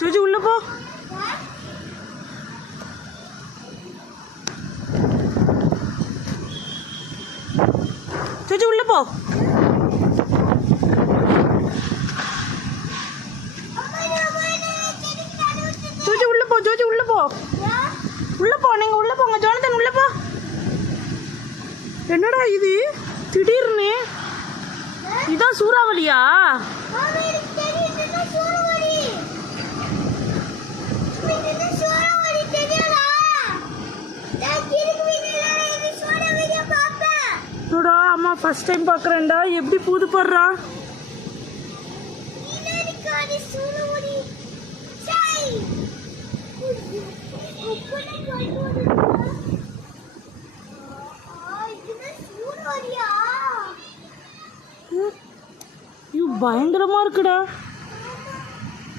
ஜோஜி உள்ள போ. ஜோஜி உள்ள போ. ஜோஜி உள்ள போ. ஜோஜி உள்ள போ. உள்ள போ. நீங்க உள்ள போங்க. ஜோனத்தன் உள்ள போ. என்னடா இது திடீர்னு? இதான் சூறாவளியா? அம்மா ஃபர்ஸ்ட் டைம் பார்க்குறேன்டா. எப்படி பூது போடுறா? பயங்கரமா இருக்குடா.